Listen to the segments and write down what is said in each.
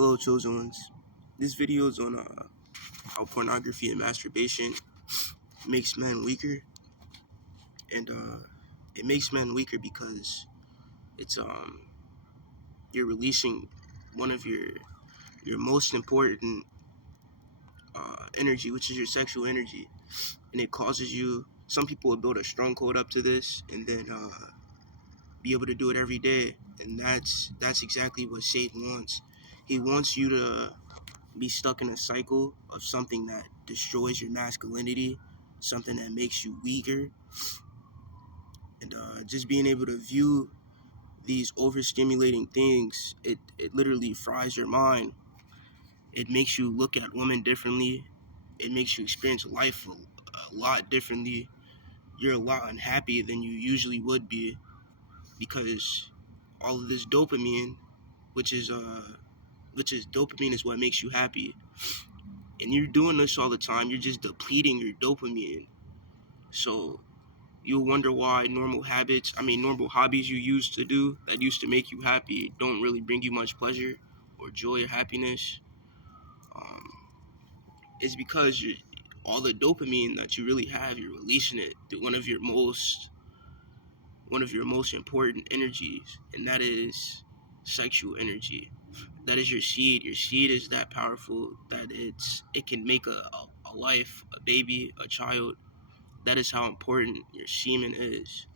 Hello, chosen ones. This video is on how pornography and masturbation makes men weaker, and it makes men weaker because it's you're releasing one of your most important energy, which is your sexual energy, and it causes you. Some people will build a strong code up to this, and then be able to do it every day, and that's exactly what Satan wants. He wants you to be stuck in a cycle of something that destroys your masculinity, something that makes you weaker, and just being able to view these overstimulating things, it literally fries your mind. It makes you look at women differently. It makes you experience life a lot differently. You're a lot unhappy than you usually would be because all of this dopamine, which is dopamine, is what makes you happy. And you're doing this all the time. You're just depleting your dopamine. So you'll wonder why normal hobbies you used to do that used to make you happy don't really bring you much pleasure or joy or happiness. Um, it's because all the dopamine that you really have, you're releasing it through one of your most important energies, and that is sexual energy. That is your seed. Your seed is that powerful that it can make a life, a baby, a child. That is how important your semen is.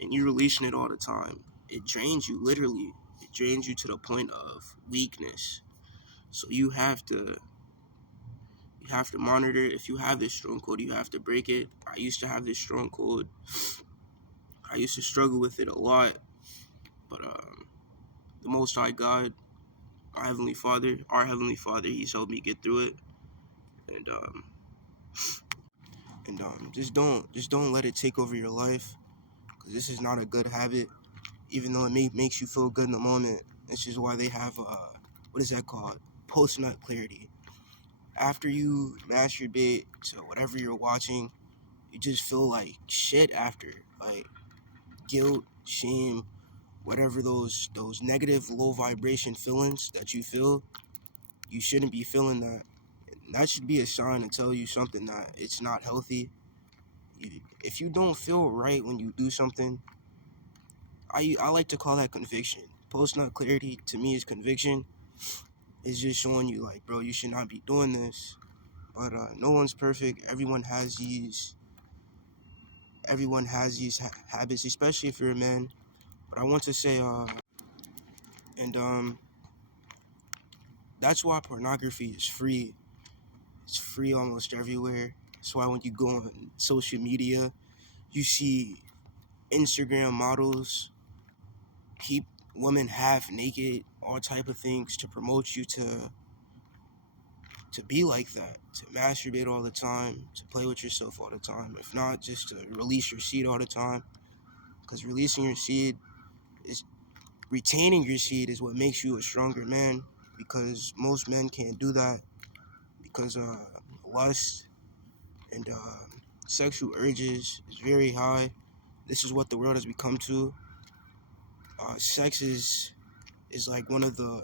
And you're releasing it all the time. It drains you, literally. It drains you to the point of weakness. So you have to monitor. If you have this strong code, you have to break it. I used to have this strong code. I used to struggle with it a lot. But the Most High God, our Heavenly Father, He's helped me get through it. And just don't let it take over your life, because this is not a good habit. Even though it makes you feel good in the moment, this is why they have what is that called? Post-nut clarity. After you masturbate to whatever you're watching, you just feel like shit after, like guilt, shame, whatever those negative low vibration feelings that you feel. You shouldn't be feeling that. And that should be a sign to tell you something that it's not healthy. If you don't feel right when you do something, I like to call that conviction. Post-nut clarity to me is conviction. It's just showing you like, bro, you should not be doing this. But no one's perfect. Everyone has these habits, especially if you're a man. But I want to say, and that's why pornography is free. It's free almost everywhere. That's why when you go on social media, you see Instagram models keep women half naked, all type of things to promote you to be like that, to masturbate all the time, to play with yourself all the time. If not, just to release your seed all the time. Because releasing your seed is retaining your seed is what makes you a stronger man. Because most men can't do that because lust and sexual urges is very high. This is what the world has become to. Sex is like one of the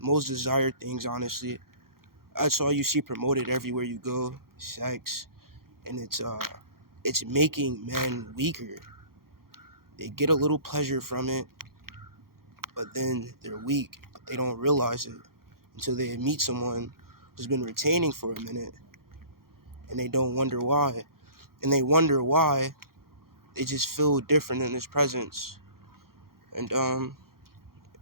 most desired things, honestly. That's all you see promoted everywhere you go, sex, and it's making men weaker. They get a little pleasure from it, but then they're weak. But they don't realize it until they meet someone who's been retaining for a minute, and they don't wonder why. And they wonder why they just feel different in his presence. And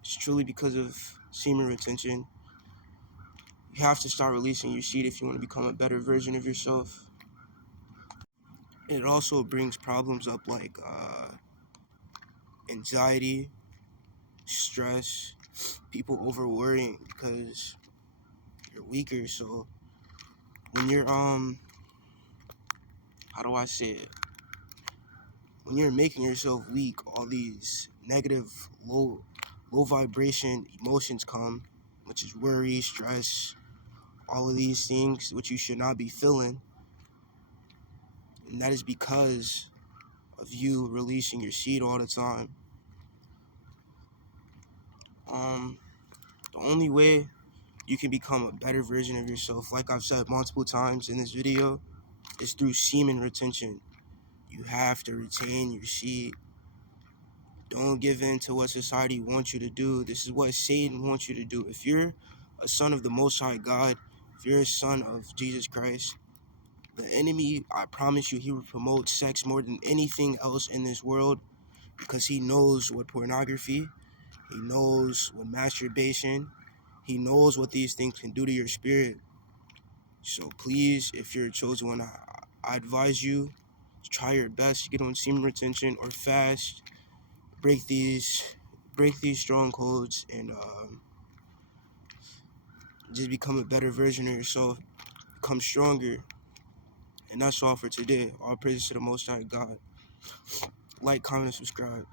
it's truly because of semen retention. You have to start releasing your seed if you want to become a better version of yourself. It also brings problems up like anxiety, stress, people over worrying because you're weaker. So when you're how do I say it? When you're making yourself weak, all these negative low vibration emotions come, which is worry, stress, all of these things which you should not be feeling. And that is because of you releasing your seed all the time. The only way you can become a better version of yourself, like I've said multiple times in this video, is through semen retention. You have to retain your seed. Don't give in to what society wants you to do. This is what Satan wants you to do. If you're a son of the Most High God, if you're a son of Jesus Christ, the enemy, I promise you, he will promote sex more than anything else in this world, because he knows what pornography, he knows what masturbation, he knows what these things can do to your spirit. So please, if you're a chosen one, I advise you to try your best to get on semen retention or fast. Break these strongholds, and just become a better version of yourself. Become stronger. And that's all for today. All praises to the Most High God. Like, comment, and subscribe.